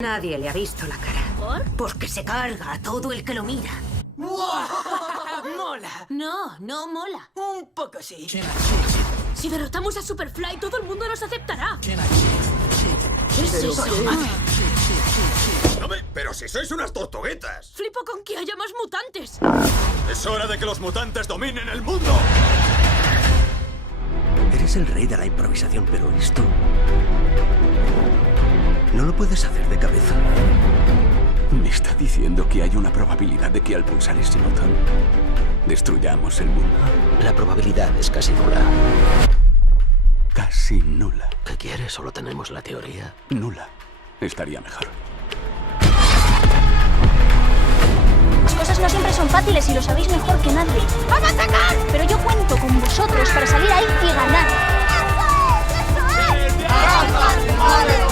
Nadie le ha visto la cara. ¿Por? Porque se carga a todo el que lo mira. ¡Mola! No mola. Un poco sí. Si derrotamos a Superfly, todo el mundo nos aceptará. ¿Qué es Pero eso? Pero si sois unas tortuguitas. Flipo con que haya más mutantes. Es hora de que los mutantes dominen el mundo. Eres el rey de la improvisación, pero esto... no lo puedes hacer de cabeza. Me está diciendo que hay una probabilidad de que al pulsar ese botón destruyamos el mundo. La probabilidad es casi nula. Casi nula. ¿Qué quieres? Solo tenemos la teoría. Nula. Estaría mejor. Las cosas no siempre son fáciles y lo sabéis mejor que nadie. ¡Vamos a atacar! Pero yo cuento con vosotros para salir ahí y ganar. ¡Eso es! ¡Eso es!